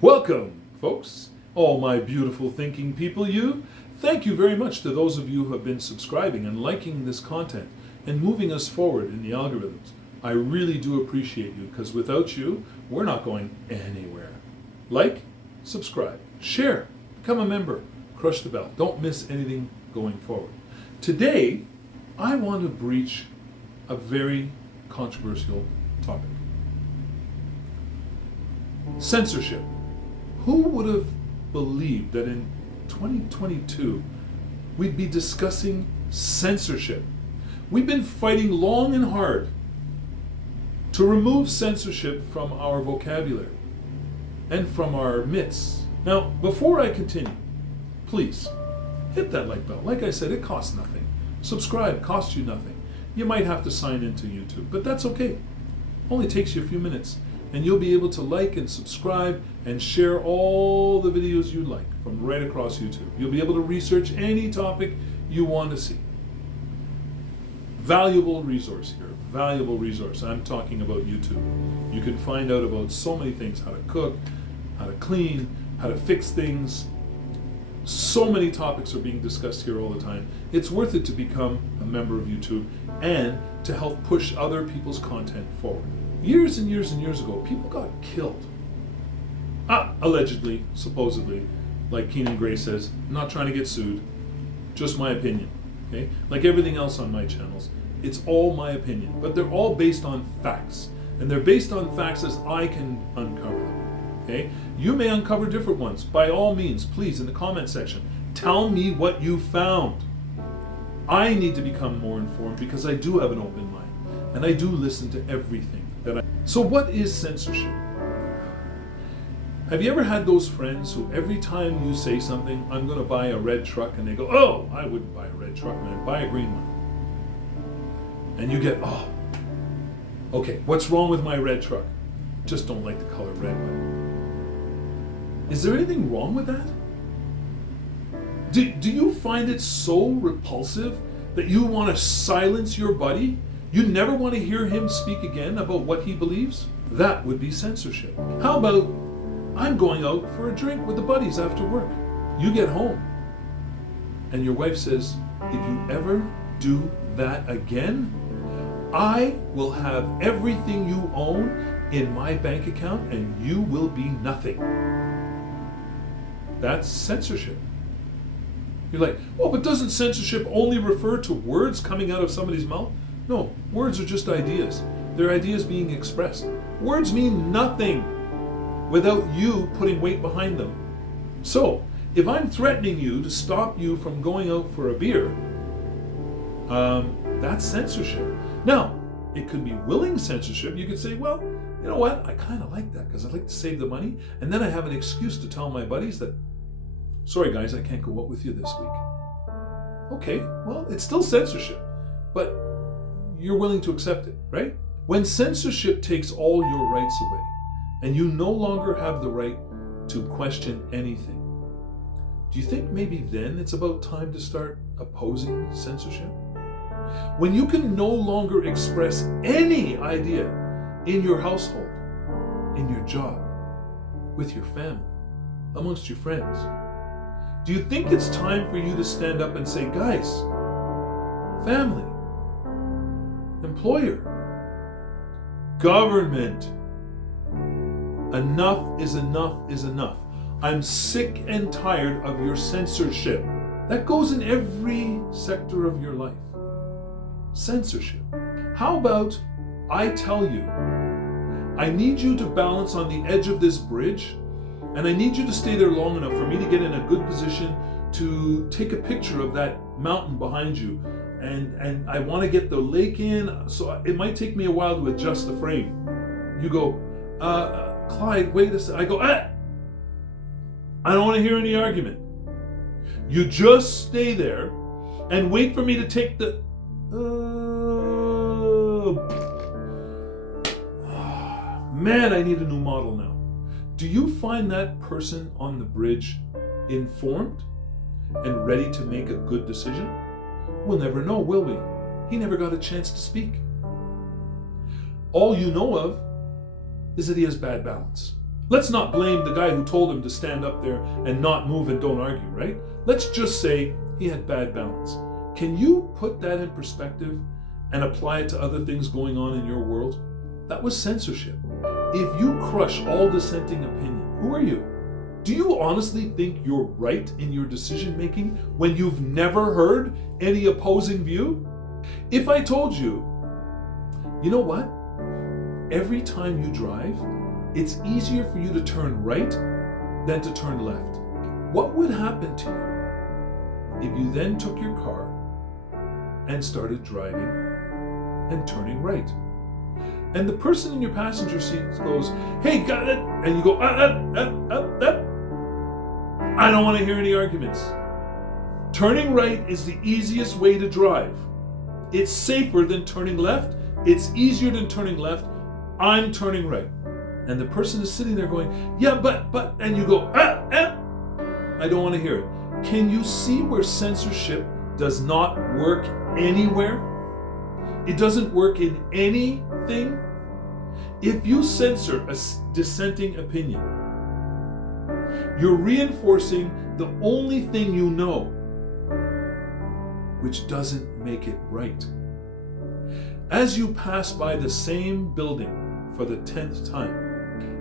Welcome, folks, all my beautiful thinking people. Thank you very much to those of you who have been subscribing and liking this content and moving us forward in the algorithms. I really do appreciate you, because without you, we're not going anywhere. Like, subscribe, share, become a member, crush the bell. Don't miss anything going forward. Today, I want to breach a very controversial topic. Censorship. Who would have believed that in 2022 we'd be discussing censorship? We've been fighting long and hard to remove censorship from our vocabulary and from our midst. Now, before I continue, please hit that like bell. Like I said, it costs nothing. Subscribe costs you nothing. You might have to sign into YouTube, but that's okay. Only takes you a few minutes, and you'll be able to like and subscribe and share all the videos you like from right across YouTube. You'll be able to research any topic you want to see. Valuable resource here, valuable resource. I'm talking about YouTube. You can find out about so many things: how to cook, how to clean, how to fix things. So many topics are being discussed here all the time. It's worth it to become a member of YouTube and to help push other people's content forward. Years and years and years ago, people got killed. Allegedly, supposedly, like Keenan Gray says. I'm not trying to get sued, just my opinion. Okay? Like everything else on my channels, it's all my opinion, but they're all based on facts, and they're based on facts as I can uncover them. Okay? You may uncover different ones. By all means, please, in the comment section, tell me what you found. I need to become more informed because I do have an open mind, and I do listen to everything. So what is censorship? Have you ever had those friends who every time you say something, I'm going to buy a red truck, and they go, oh, I wouldn't buy a red truck, man, buy a green one. And you get, oh, okay, what's wrong with my red truck? Just don't like the color red, buddy. Is there anything wrong with that? Do you find it so repulsive that you want to silence your buddy? You never want to hear him speak again about what he believes? That would be censorship. How about, I'm going out for a drink with the buddies after work. You get home, and your wife says, if you ever do that again, I will have everything you own in my bank account, and you will be nothing. That's censorship. You're like, well, but doesn't censorship only refer to words coming out of somebody's mouth? No, words are just ideas. They're ideas being expressed. Words mean nothing without you putting weight behind them. So, if I'm threatening you to stop you from going out for a beer, that's censorship. Now, it could be willing censorship. You could say, well, you know what? I kind of like that because I'd like to save the money, and then I have an excuse to tell my buddies that, sorry guys, I can't go out with you this week. Okay, well, it's still censorship, but you're willing to accept it, right? When censorship takes all your rights away, and you no longer have the right to question anything, do you think maybe then it's about time to start opposing censorship? When you can no longer express any idea in your household, in your job, with your family, amongst your friends, do you think it's time for you to stand up and say, guys, family, employer, government, enough is enough is enough. I'm sick and tired of your censorship. That goes in every sector of your life. Censorship. How about I tell you, I need you to balance on the edge of this bridge, and I need you to stay there long enough for me to get in a good position to take a picture of that mountain behind you. And I want to get the lake in, so it might take me a while to adjust the frame. You go, Clyde, wait a second. I go, I don't want to hear any argument. You just stay there and wait for me to take the... Man, I need a new model now. Do you find that person on the bridge informed and ready to make a good decision? We'll never know, will we? He never got a chance to speak. All you know of is that he has bad balance. Let's not blame the guy who told him to stand up there and not move and don't argue, right? Let's just say he had bad balance. Can you put that in perspective and apply it to other things going on in your world? That was censorship. If you crush all dissenting opinion, who are you? Do you honestly think you're right in your decision making when you've never heard any opposing view? If I told you, you know what? Every time you drive, it's easier for you to turn right than to turn left. What would happen to you if you then took your car and started driving and turning right? And the person in your passenger seat goes, "Hey, got it," and you go, I don't want to hear any arguments. Turning right is the easiest way to drive. It's safer than turning left. It's easier than turning left. I'm turning right. And the person is sitting there going, "Yeah, but," and you go, I don't want to hear it. Can you see where censorship does not work anywhere? It doesn't work in anything. If you censor a dissenting opinion, you're reinforcing the only thing you know, which doesn't make it right. As you pass by the same building for the 10th time,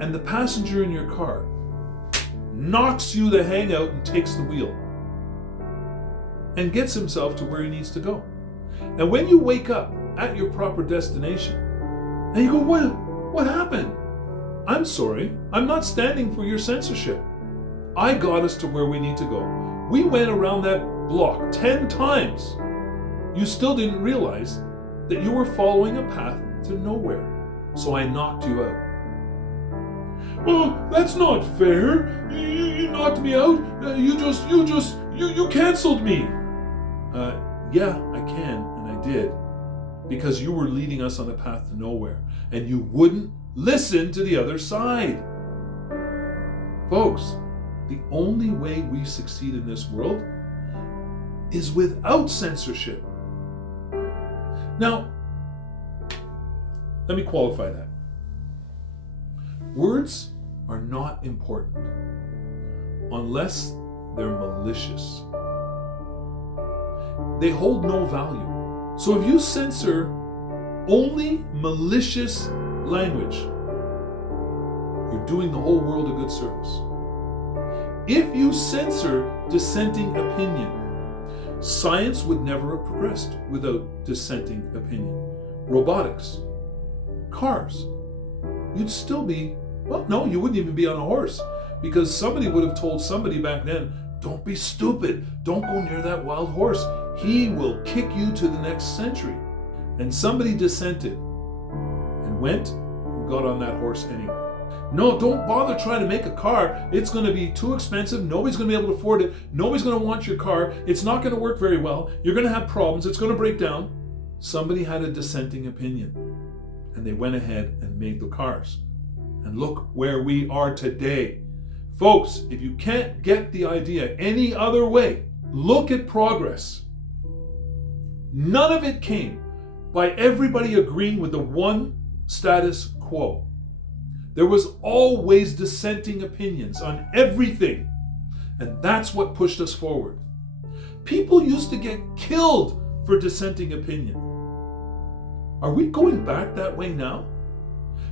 and the passenger in your car knocks you the hang out and takes the wheel, and gets himself to where he needs to go. And when you wake up at your proper destination, and you go, what happened? I'm sorry, I'm not standing for your censorship. I got us to where we need to go. We went around that block 10 times. You still didn't realize that you were following a path to nowhere. So I knocked you out. "Well, that's not fair. You knocked me out. You canceled me." Yeah, I can, and I did. Because you were leading us on a path to nowhere. And you wouldn't listen to the other side. Folks, the only way we succeed in this world is without censorship. Now, let me qualify that. Words are not important unless they're malicious. They hold no value. So if you censor only malicious language, you're doing the whole world a good service. If you censor dissenting opinion, science would never have progressed without dissenting opinion. Robotics, cars, you'd still be, well, no, you wouldn't even be on a horse, because somebody would have told somebody back then, "Don't be stupid, don't go near that wild horse. He will kick you to the next century." And somebody dissented and went and got on that horse anyway. "No, don't bother trying to make a car. It's going to be too expensive. Nobody's going to be able to afford it. Nobody's going to want your car. It's not going to work very well. You're going to have problems. It's going to break down." Somebody had a dissenting opinion, and they went ahead and made the cars. And look where we are today. Folks, if you can't get the idea any other way, look at progress. None of it came by everybody agreeing with the one status quo. There was always dissenting opinions on everything, and that's what pushed us forward. People used to get killed for dissenting opinion. Are we going back that way now?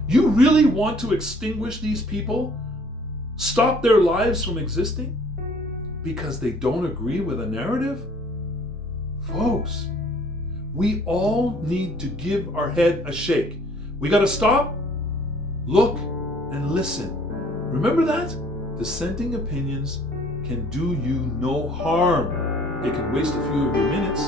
You really want to extinguish these people? Stop their lives from existing? Because they don't agree with a narrative? Folks, we all need to give our head a shake. We got to stop, look, and listen. Remember that? Dissenting opinions can do you no harm. It can waste a few of your minutes,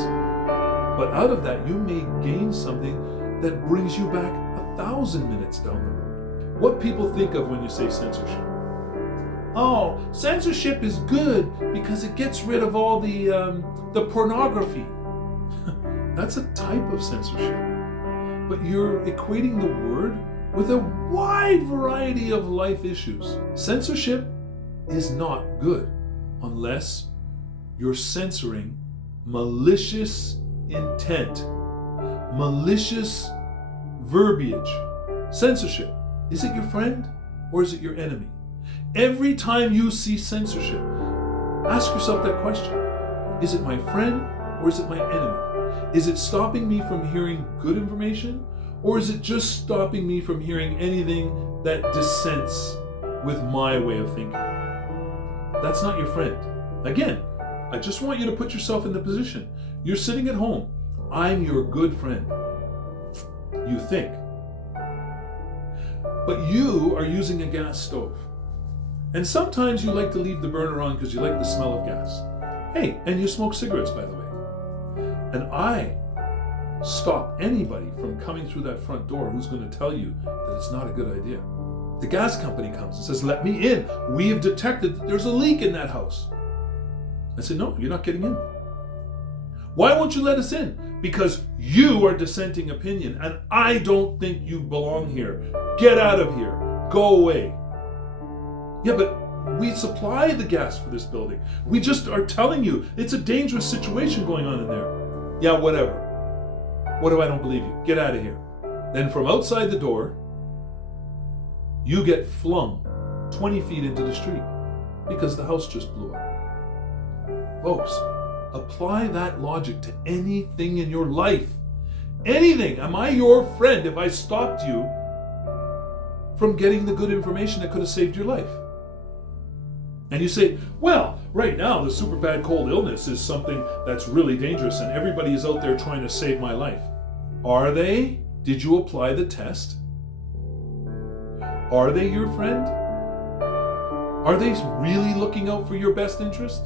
but out of that you may gain something that brings you back 1,000 minutes down the road. What people think of when you say censorship? Oh, censorship is good because it gets rid of all the pornography. That's a type of censorship. But you're equating the word with a wide variety of life issues. Censorship is not good unless you're censoring malicious intent, malicious verbiage. Censorship, is it your friend or is it your enemy? Every time you see censorship, ask yourself that question. Is it my friend or is it my enemy? Is it stopping me from hearing good information, or is it just stopping me from hearing anything that dissents with my way of thinking? That's not your friend. Again, I just want you to put yourself in the position. You're sitting at home. I'm your good friend. You think. But you are using a gas stove. And sometimes you like to leave the burner on because you like the smell of gas. Hey, and you smoke cigarettes, by the way. And I stop anybody from coming through that front door who's going to tell you that it's not a good idea. The gas company comes and says, let me in. We have detected that there's a leak in that house. I said, no, you're not getting in. Why won't you let us in? Because you are dissenting opinion and I don't think you belong here. Get out of here. Go away. Yeah, but we supply the gas for this building. We just are telling you it's a dangerous situation going on in there. Yeah, whatever. What if I don't believe you? Get out of here. Then from outside the door, you get flung 20 feet into the street because the house just blew up. Folks, apply that logic to anything in your life. Anything. Am I your friend if I stopped you from getting the good information that could have saved your life? And you say, well, right now the super bad cold illness is something that's really dangerous and everybody is out there trying to save my life. Are they? Did you apply the test? Are they your friend? Are they really looking out for your best interest?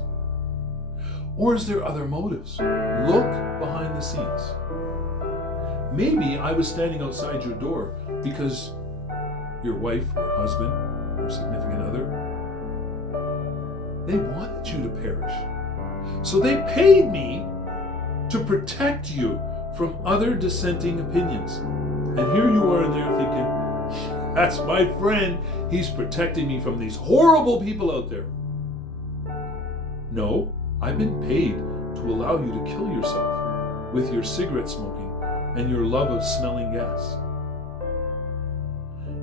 Or is there other motives? Look behind the scenes. Maybe I was standing outside your door because your wife or husband or significant other, they wanted you to perish. So they paid me to protect you from other dissenting opinions. And here you are in there thinking, that's my friend. He's protecting me from these horrible people out there. No, I've been paid to allow you to kill yourself with your cigarette smoking and your love of smelling gas.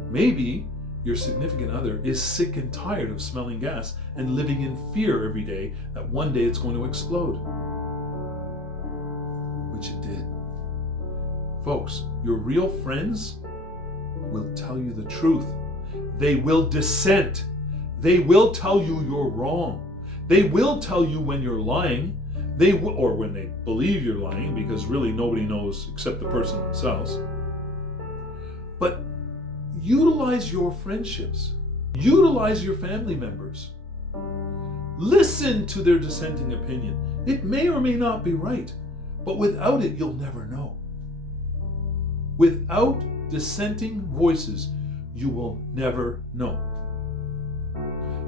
Maybe your significant other is sick and tired of smelling gas and living in fear every day that one day it's going to explode. Which it did. Folks, your real friends will tell you the truth. They will dissent. They will tell you you're wrong. They will tell you when you're lying. Or when they believe you're lying, because really nobody knows except the person themselves. But utilize your friendships. Utilize your family members. Listen to their dissenting opinion. It may or may not be right, but without it, you'll never know. Without dissenting voices, you will never know.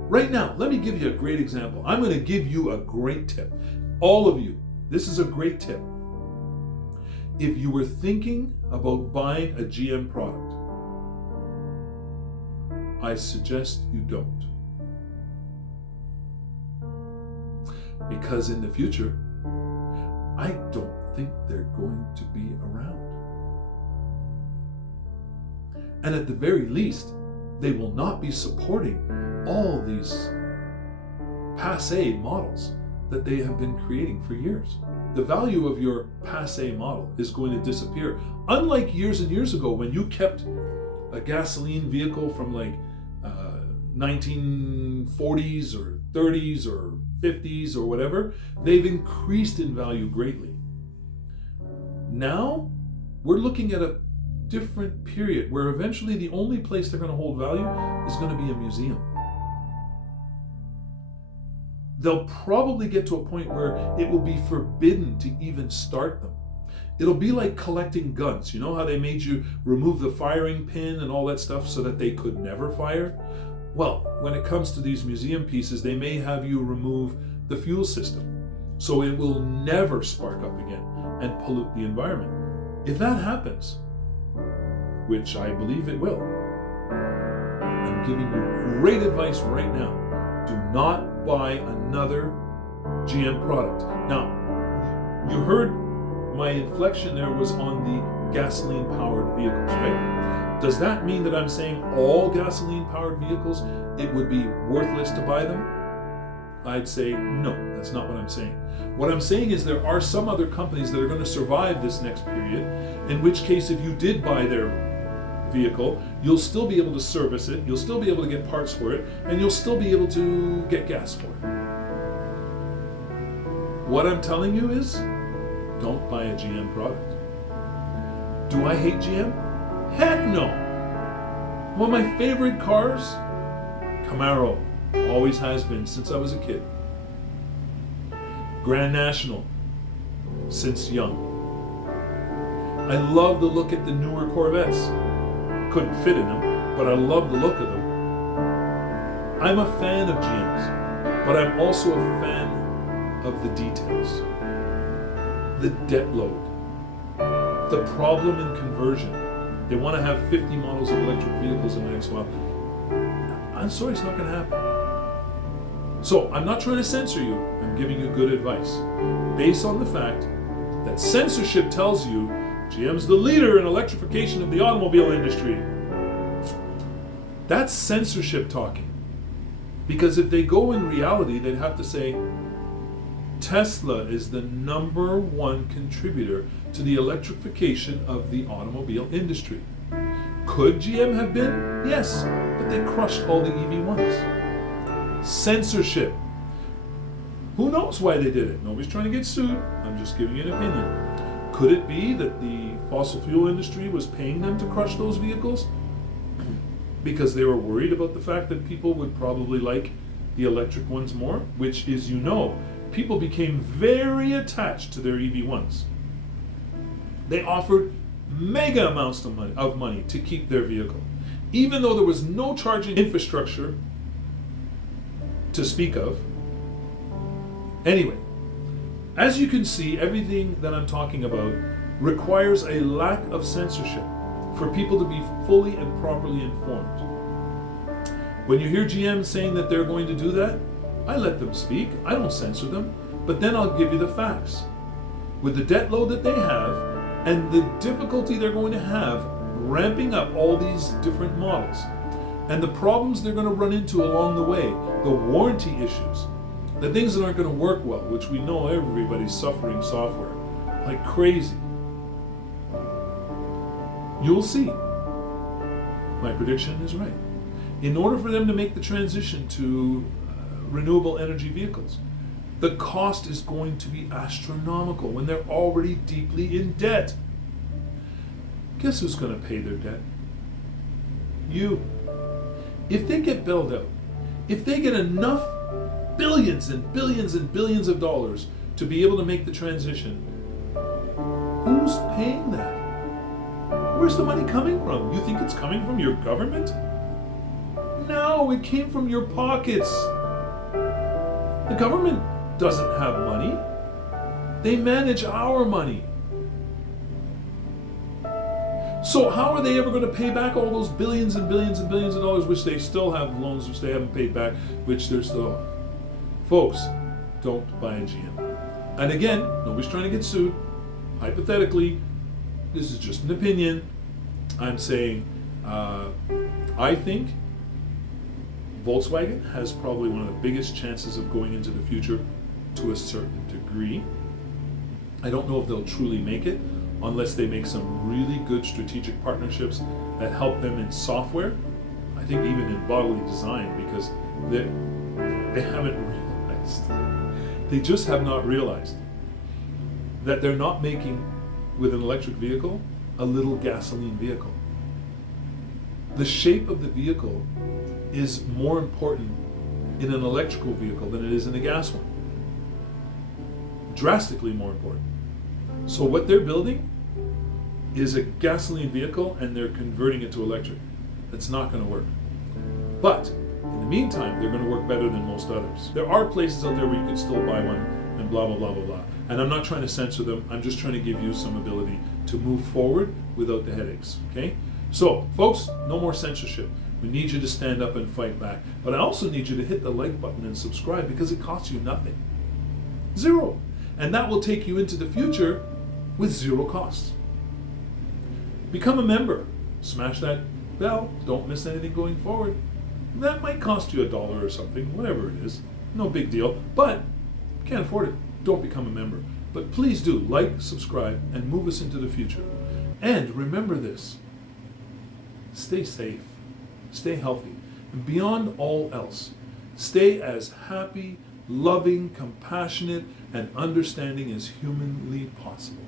Right now, let me give you a great example. I'm going to give you a great tip. All of you, this is a great tip. If you were thinking about buying a GM product, I suggest you don't. Because in the future, I don't think they're going to be around. And at the very least, they will not be supporting all these passé models that they have been creating for years. The value of your passé model is going to disappear. Unlike years and years ago when you kept a gasoline vehicle from like 1940s or 30s or 50s or whatever, they've increased in value greatly. Now, we're looking at a different period where eventually the only place they're going to hold value is going to be a museum. They'll probably get to a point where it will be forbidden to even start them. It'll be like collecting guns. You know how they made you remove the firing pin and all that stuff so that they could never fire? Well, when it comes to these museum pieces, they may have you remove the fuel system so it will never spark up again and pollute the environment. If that happens, which I believe it will, I'm giving you great advice right now. Do not buy another GM product. Now, you heard my inflection there was on the gasoline-powered vehicles, right? Does that mean that I'm saying all gasoline-powered vehicles, it would be worthless to buy them? I'd say no, that's not what I'm saying. What I'm saying is there are some other companies that are going to survive this next period, in which case if you did buy their vehicle, you'll still be able to service it, you'll still be able to get parts for it, and you'll still be able to get gas for it. What I'm telling you is, don't buy a GM product. Do I hate GM? Heck no! One of my favorite cars, Camaro, always has been since I was a kid. Grand National, since young. I love the look at the newer Corvettes. Couldn't fit in them, but I love the look of them. I'm a fan of GMs, but I'm also a fan of the details. The debt load. The problem in conversion. They want to have 50 models of electric vehicles in the next while. I'm sorry, it's not going to happen. So, I'm not trying to censor you. I'm giving you good advice. Based on the fact that censorship tells you GM's the leader in electrification of the automobile industry. That's censorship talking. Because if they go in reality, they'd have to say, Tesla is the #1 contributor to the electrification of the automobile industry. Could GM have been? Yes, but they crushed all the EV1s. Censorship. Who knows why they did it? Nobody's trying to get sued. I'm just giving you an opinion. Could it be that the fossil fuel industry was paying them to crush those vehicles? Because they were worried about the fact that people would probably like the electric ones more, which is, people became very attached to their EV1s. They offered mega amounts of money to keep their vehicle, even though there was no charging infrastructure to speak of. Anyway, as you can see, everything that I'm talking about requires a lack of censorship for people to be fully and properly informed. When you hear GM saying that they're going to do that, I let them speak. I don't censor them, but then I'll give you the facts. With the debt load that they have and the difficulty they're going to have ramping up all these different models and the problems they're going to run into along the way, the warranty issues, the things that aren't going to work well, which we know everybody's suffering software like crazy. You'll see. My prediction is right. In order for them to make the transition to renewable energy vehicles, the cost is going to be astronomical when they're already deeply in debt. Guess who's going to pay their debt? You. If they get bailed out, if they get enough billions and billions and billions of dollars to be able to make the transition, who's paying that? Where's the money coming from? You think it's coming from your government? No, it came from your pockets. The government doesn't have money. They manage our money. So how are they ever going to pay back all those billions and billions and billions of dollars, which they still have loans, which they haven't paid back, which they're still... Folks, don't buy a GM. And again, nobody's trying to get sued. Hypothetically, this is just an opinion. I'm saying, I think Volkswagen has probably one of the biggest chances of going into the future to a certain degree. I don't know if they'll truly make it unless they make some really good strategic partnerships that help them in software. I think even in bodily design, because they haven't realized. They just have not realized that they're not making, with an electric vehicle, a little gasoline vehicle. The shape of the vehicle is more important in an electrical vehicle than it is in a gas one. Drastically more important. So what they're building is a gasoline vehicle and they're converting it to electric. That's not going to work. But in the meantime, they're going to work better than most others. There are places out there where you can still buy one and blah, blah, blah, blah, blah. And I'm not trying to censor them. I'm just trying to give you some ability to move forward without the headaches, okay? So, folks, no more censorship. We need you to stand up and fight back. But I also need you to hit the like button and subscribe because it costs you nothing. Zero. And that will take you into the future with zero costs. Become a member. Smash that bell. Don't miss anything going forward. That might cost you $1 or something, whatever it is. No big deal. But if you can't afford it, don't become a member. But please do like, subscribe, and move us into the future. And remember this. Stay safe. Stay healthy. And beyond all else, stay as happy, loving, compassionate, and understanding as humanly possible.